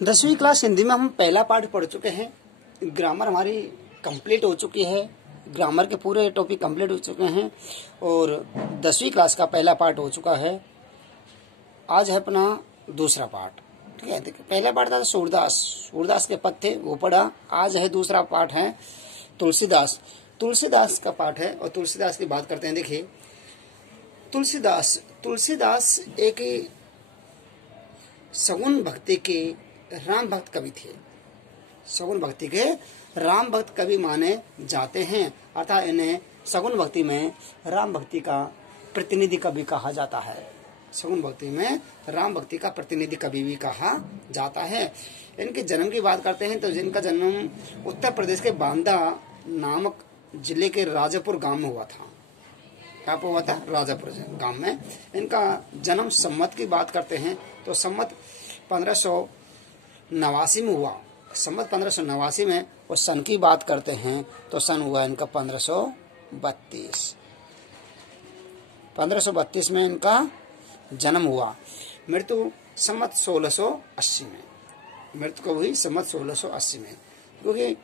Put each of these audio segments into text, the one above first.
10वीं क्लास हिंदी में हम पहला पाठ पढ़ चुके हैं। ग्रामर हमारी कंप्लीट हो चुकी है, ग्रामर के पूरे टॉपिक कंप्लीट हो चुके हैं और 10वीं क्लास का पहला पाठ हो चुका है। आज है अपना दूसरा पाठ। ठीक है, देखिए पहला पाठ था सूरदास के पद थे, वो पढ़ा। आज है दूसरा पाठ है तुलसीदास का पाठ है और तुलसीदास की बात करते हैं। देखिए तुलसीदास एक सगुन भक्ति के राम भक्त कवि थे। सगुन भक्ति के राम भक्त कवि माने जाते हैं, अर्थात इन्हें सगुन भक्ति में राम भक्ति का प्रतिनिधि कवि कहा जाता है। सगुन भक्ति में राम भक्ति का प्रतिनिधि कवि भी कहा जाता है। इनके जन्म की बात करते हैं तो जिनका जन्म उत्तर प्रदेश के बांदा नामक जिले के राजापुर गांव में हुआ था। क्या हुआ था? राजापुर गांव में। इनका जन्म सम्मत की बात करते हैं तो सम्मत 1589 में हुआ। सम्मत 1589 में। और सन की बात करते हैं तो सन हुआ इनका 1532 में इनका जन्म हुआ। मृत्यु सम्मत 1680 में। मृत्यु को हुई सम्मत 1680 में, क्योंकि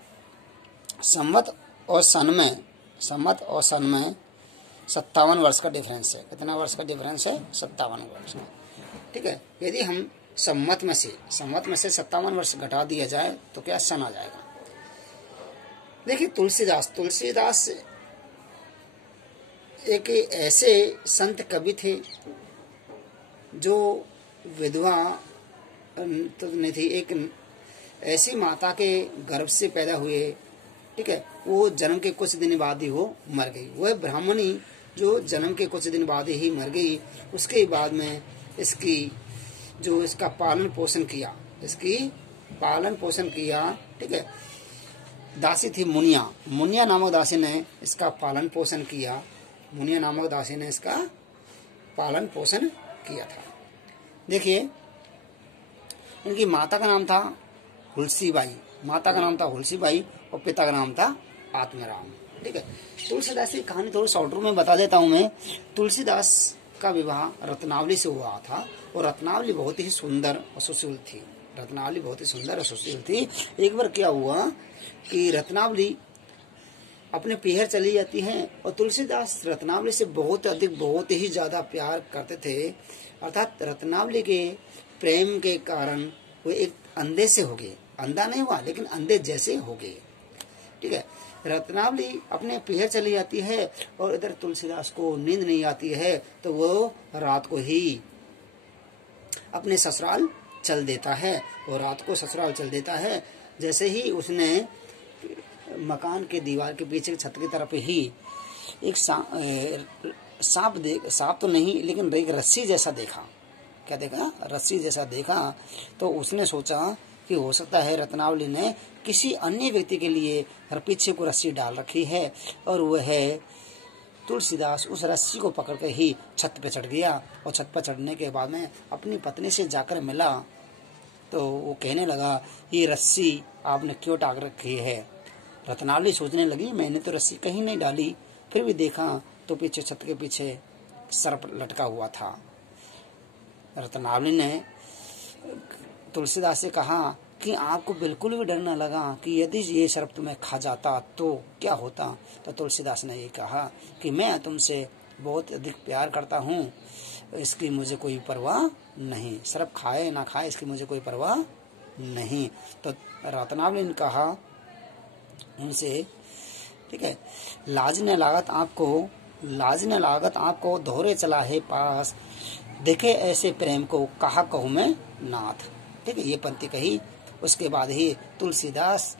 सम्मत और सन में 57 वर्ष का डिफरेंस है। कितना वर्ष का डिफरेंस है? 57 वर्ष। ठीक है, यदि हम सम्मत में से 57 वर्ष घटा दिया जाए तो क्या सन आ जाएगा। देखिए तुलसीदास एक ऐसे संत कवि थे जो विधवा तो नहीं थी, एक ऐसी माता के गर्भ से पैदा हुए। ठीक है, वो जन्म के कुछ दिन बाद ही वो मर गई। वह ब्राह्मणी जो जन्म के कुछ दिन बाद ही मर गई, उसके बाद में इसका पालन पोषण किया। ठीक है, दासी थी मुनिया नामक दासी ने इसका पालन पोषण किया था। देखिए इनकी माता का नाम था हुलसीबाई और पिता का नाम था आत्माराम। ठीक है, तुलसीदास की कहानी थोड़ी शॉर्ट में बता देता हूँ मैं। तुलसीदास का विवाह रत्नावली से हुआ था और रत्नावली बहुत ही सुंदर और सुशील थी। एक बार क्या हुआ कि रत्नावली अपने पीहर चली जाती है और तुलसीदास रत्नावली से बहुत ही ज्यादा प्यार करते थे। अर्थात रत्नावली के प्रेम के कारण वो एक अंधे से हो गए। अंधा नहीं हुआ लेकिन अंधे जैसे हो गए। ठीक है, रत्नावली अपने पीहर चली जाती है और इधर तुलसीदास को नींद नहीं आती है तो वो रात को ही अपने ससुराल चल देता है। जैसे ही उसने मकान के दीवार के पीछे छत की तरफ ही एक सांप तो नहीं लेकिन एक रस्सी जैसा देखा। क्या देखा? रस्सी जैसा देखा। तो उसने सोचा कि हो सकता है रत्नावली ने किसी अन्य व्यक्ति के लिए पीछे को रस्सी डाल रखी है और वह तुलसीदास उस रस्सी को पकड़ कर ही छत पे चढ़ गया। और छत पर चढ़ने के बाद में अपनी पत्नी से जाकर मिला तो वो कहने लगा, ये रस्सी आपने क्यों टांग रखी है? रत्नावली सोचने लगी, मैंने तो रस्सी कहीं नहीं डाली। फिर भी देखा तो पीछे छत के पीछे सर्प लटका हुआ था। रत्नावली ने तुलसीदास से कहा कि आपको बिल्कुल भी डर न लगा कि यदि ये सर्प तुम्हें खा जाता तो क्या होता? तो तुलसीदास ने ये कहा कि मैं तुमसे बहुत अधिक प्यार करता हूँ, इसकी मुझे कोई परवाह नहीं। सर्प खाए ना खाए इसकी मुझे कोई परवाह नहीं। तो रत्नावली ने कहा उनसे, ठीक है, लाज न लागत आपको दोहरे चला है पास, देखे ऐसे प्रेम को कहा कहूँ मैं नाथ। ठीक है, ये पंक्ति कही। उसके बाद ही तुलसीदास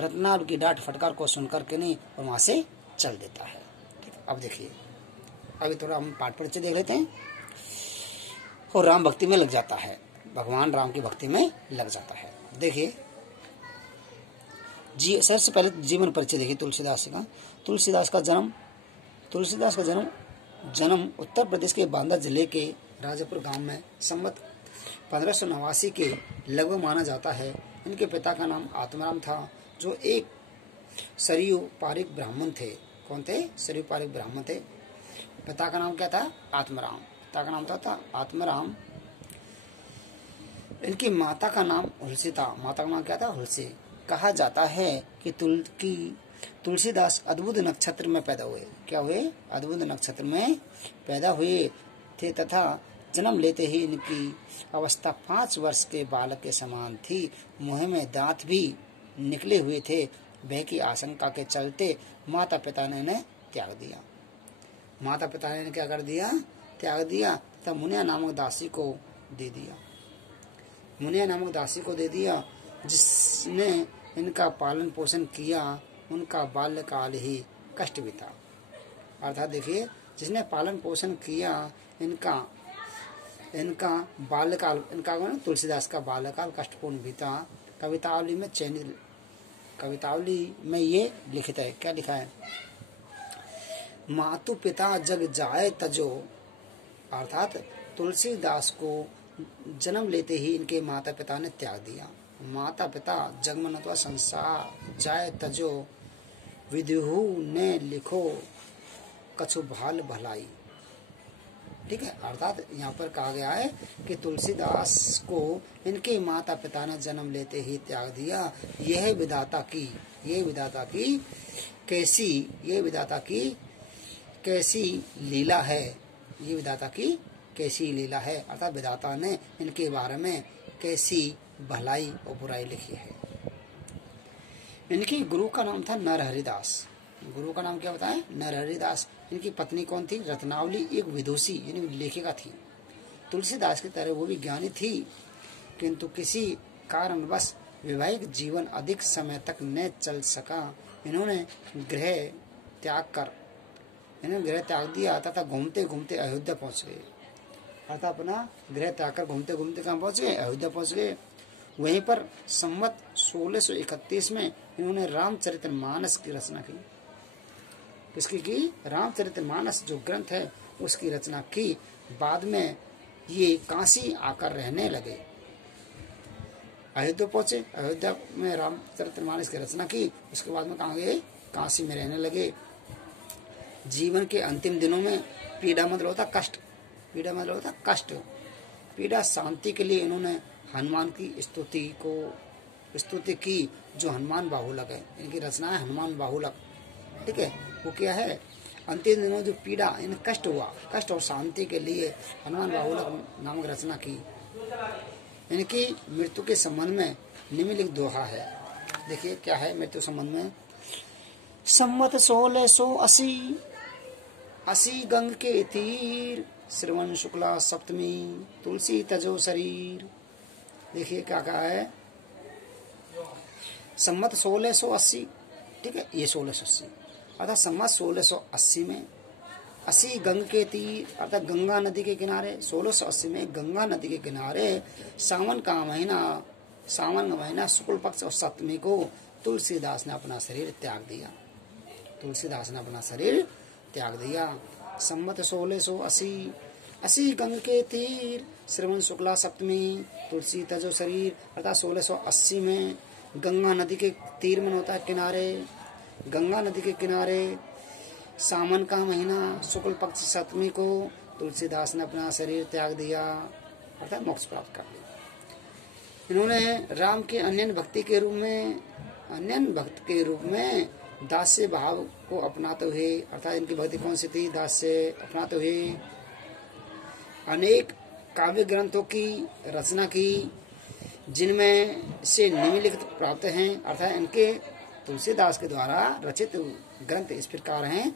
रत्नावली की डांट फटकार को सुनकर के नहीं और वहां से चल देता है। ठीक, अब देखिए अभी थोड़ा हम पाठ परिचय देख लेते हैं। और राम भक्ति में लग जाता है, भगवान राम की भक्ति में लग जाता है। देखिए सबसे पहले जीवन परिचय देखिए तुलसीदास का। तुलसीदास का जन्म उत्तर प्रदेश के बांदा जिले के राजापुर गांव में सम्मत 1589 के लगभग माना जाता है। इनके पिता का नाम आत्माराम था जो एक सरयू पारिक ब्राह्मण थे। कौन थे? सरयू पारिक ब्राह्मण थे। पिता का नाम क्या था? आत्माराम। पिता का नाम था आत्माराम। इनकी माता का नाम हुलसी था। माता का नाम क्या था? हुलसी। कहा जाता है कि तुलसीदास अद्भुत नक्षत्र में पैदा हुए। क्या हुए? अद्भुत नक्षत्र में पैदा हुए थे तथा जन्म लेते ही इनकी अवस्था 5 वर्ष के बालक के समान थी। मुंह में दांत भी निकले हुए थे। भय की आशंका के चलते माता पिता ने इन्हें त्याग दिया। माता पिता ने क्या कर दिया? त्याग दिया तथा मुनिया नामक दासी को दे दिया। मुनिया नामक दासी को दे दिया जिसने इनका पालन पोषण किया। उनका बाल्यकाल ही कष्ट बीता। अर्थात देखिए, जिसने पालन पोषण किया इनका बाल्यकाल, इनका तुलसीदास का बाल्यकाल कष्टपूर्ण बीता। कवितावली में ये लिखित है। क्या लिखा है? मातु पिता जग जाए तजो, अर्थात तुलसीदास को जन्म लेते ही इनके माता पिता ने त्याग दिया। माता पिता जगमन अथवा संसार जाए तजो, विदुहु ने लिखो कछु भाल भलाई। ठीक है, अर्थात यहाँ पर कहा गया है कि तुलसीदास को इनके माता पिता ने जन्म लेते ही त्याग दिया। यह विधाता की कैसी लीला है। ये विधाता की कैसी लीला है, अर्थात विधाता ने इनके बारे में कैसी भलाई और बुराई लिखी है। इनके गुरु का नाम था नरहरिदास। गुरु का नाम क्या बताएं? नरहरिदास। इनकी पत्नी कौन थी? रत्नावली, एक विदुषी यानी लेखिका थी। तुलसीदास की तरह वो भी ज्ञानी थी, किंतु किसी कारणवश वैवाहिक जीवन अधिक समय तक न चल सका। इन्होंने गृह त्याग दिया तथा घूमते घूमते अयोध्या पहुंच गए। अर्थात अपना गृह त्याग कर घूमते घूमते कहाँ पहुंच गए? अयोध्या पहुंच गए। वहीं पर संवत 1631 में इन्होंने रामचरितमानस की रचना की। किसकी की? रामचरितमानस जो ग्रंथ है उसकी रचना की। बाद में ये काशी आकर रहने लगे। अयोध्या पहुंचे, अयोध्या में रामचरितमानस की रचना की। उसके बाद में कहाँ गए? काशी में रहने लगे। जीवन के अंतिम दिनों में पीड़ा मतलब होता कष्ट, पीड़ा शांति के लिए इन्होंने हनुमान की स्तुति की, जो हनुमान बाहुलक है। इनकी रचना है हनुमान बाहुलक। ठीक है, वो क्या है? अंतिम दिनों जो पीड़ा, इन कष्ट हुआ, कष्ट और शांति के लिए हनुमान बाहुलक नामक रचना की। इनकी मृत्यु के संबंध में निम्नलिखित दोहा है। देखिए क्या है मृत्यु संबंध में। संवत 1680 80 गंग के तीर, श्रवण शुक्ला सप्तमी, तुलसी तजो शरीर। देखिए क्या कहा है? संवत 1680, ठीक है, ये 1680 अर्थात संवत 1680 में 80 गंग के तीर अर्थात गंगा नदी के किनारे, 1680 में गंगा नदी के किनारे सावन का महीना शुक्ल पक्ष और सप्तमी को तुलसीदास ने अपना शरीर त्याग दिया। संवत 1680 80 गंग के तीर, श्रवण शुक्ला सप्तमी, तुलसी तजो शरीर। अर्थात 1680 में गंगा नदी के तीर में होता है किनारे, गंगा नदी के किनारे सावन का महीना शुक्ल पक्ष सप्तमी को तुलसीदास ने अपना शरीर त्याग दिया, अर्थात मोक्ष प्राप्त कर लिया। इन्होंने राम के अन्य भक्त के रूप में दास्य भाव को अपनाते हुए, अर्थात इनकी भक्ति कौन सी थी? दास्य अपनाते हुए अनेक काव्य ग्रंथों की रचना की, जिनमें से निम्नलिखित प्राप्त हैं। अर्थात इनके तुलसीदास के द्वारा रचित ग्रंथ इस प्रकार हैं।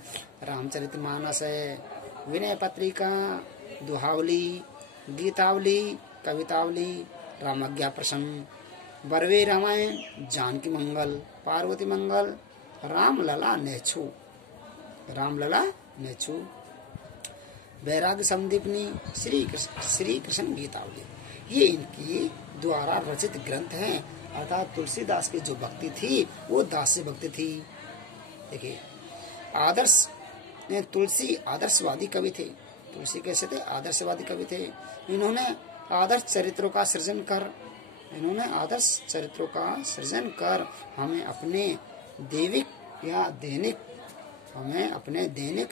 रामचरितमानस है, विनय पत्रिका, दोहावली, गीतावली, कवितावली, रामज्ञा प्रसन्न, बरवे रामायण, जानकी मंगल, पार्वती मंगल, रामलला नेछु, वैराग्य संदीपनी, श्री कृष्ण गीतावली। ये इनकी द्वारा रचित ग्रंथ हैं। अर्थात तुलसीदास की जो भक्ति थी वो दास्य भक्ति थी। देखिए तुलसी आदर्शवादी कवि थे। तुलसी कैसे थे? आदर्शवादी कवि थे। इन्होंने आदर्श चरित्रों का सृजन कर हमें अपने दैनिक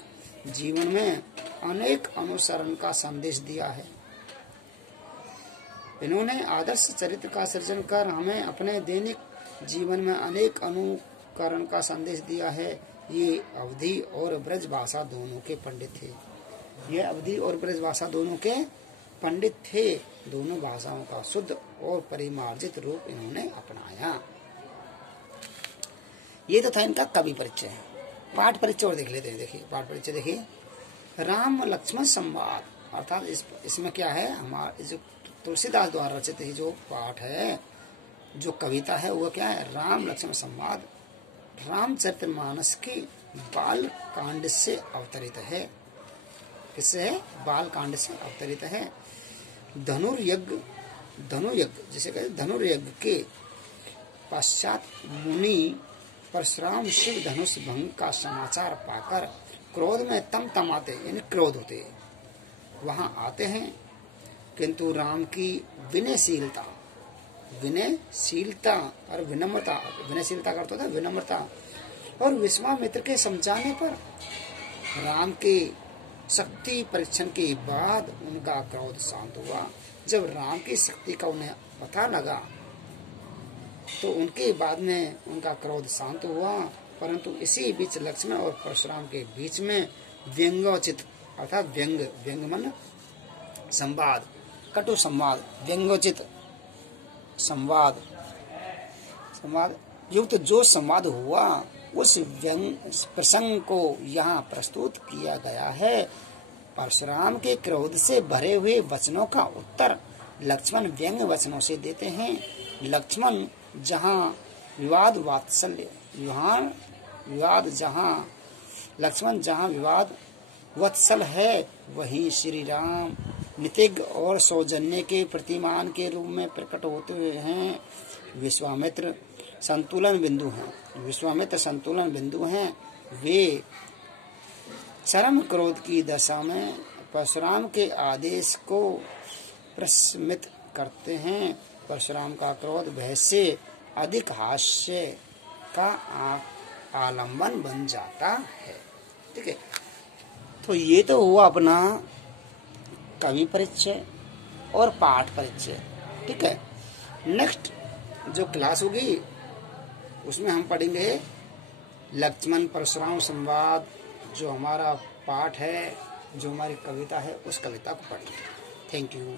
जीवन में अनेक अनुसरण का संदेश दिया है। इन्होंने आदर्श चरित्र का सृजन कर हमें अपने दैनिक जीवन में अनेक अनुकरण का संदेश दिया है। ये अवधी और ब्रज भाषा दोनों के पंडित थे। ये अवधी और ब्रज भाषा दोनों के पंडित थे। दोनों भाषाओं का शुद्ध और परिमार्जित रूप इन्होंने अपनाया। ये तो था इनका कवि परिचय। पाठ परिचय और देख लेते हैं। देखिए पाठ परिचय देखिए, राम लक्ष्मण संवाद, अर्थात इसमें क्या है, हमारे जो तुलसीदास द्वारा रचित ही जो पाठ है, जो कविता है, वो क्या है, राम लक्ष्मण संवाद रामचरितमानस के बाल कांड से अवतरित है। किससे है? बाल कांड से अवतरित है। धनुर्यज्ञ जिसे कहते धनुर्यज्ञ के पश्चात मुनि परशुराम शिव धनुष भंग का समाचार पाकर क्रोध में तमतमाते, यानी क्रोध होते, वहां आते हैं, किंतु राम की विनयशीलता और विनम्रता, विनयशीलता का अर्थ होता है विनम्रता, और विश्वामित्र के समझाने पर राम के शक्ति परीक्षण के बाद उनका क्रोध शांत हुआ। जब राम की शक्ति का उन्हें पता लगा तो उनके बाद में उनका क्रोध शांत हुआ। परंतु इसी बीच लक्ष्मण और परशुराम के बीच में व्यंग्योचित, अर्थात व्यंग मन संवाद, कटु संवाद, व्यंग्योचित संवाद युक्त जो संवाद हुआ, उस व्यंग प्रसंग को यहाँ प्रस्तुत किया गया है। परशुराम के क्रोध से भरे हुए वचनों का उत्तर लक्ष्मण व्यंग वचनों से देते हैं। लक्ष्मण जहाँ विवाद वत्सल है, वहीं श्री राम नितिज्ञ और सौजन्य के प्रतिमान के रूप में प्रकट होते हैं। विश्वामित्र संतुलन बिंदु हैं। वे चरम क्रोध की दशा में परशुराम के आदेश को प्रशमित करते हैं। परशुराम का क्रोध भय से अधिक हास्य का आलंबन बन जाता है। ठीक है, तो ये तो हुआ अपना कवि परिचय और पाठ परिचय। ठीक है, नेक्स्ट जो क्लास होगी उसमें हम पढ़ेंगे लक्ष्मण परशुराम संवाद, जो हमारा पाठ है, जो हमारी कविता है, उस कविता को पढ़ेंगे। Thank you.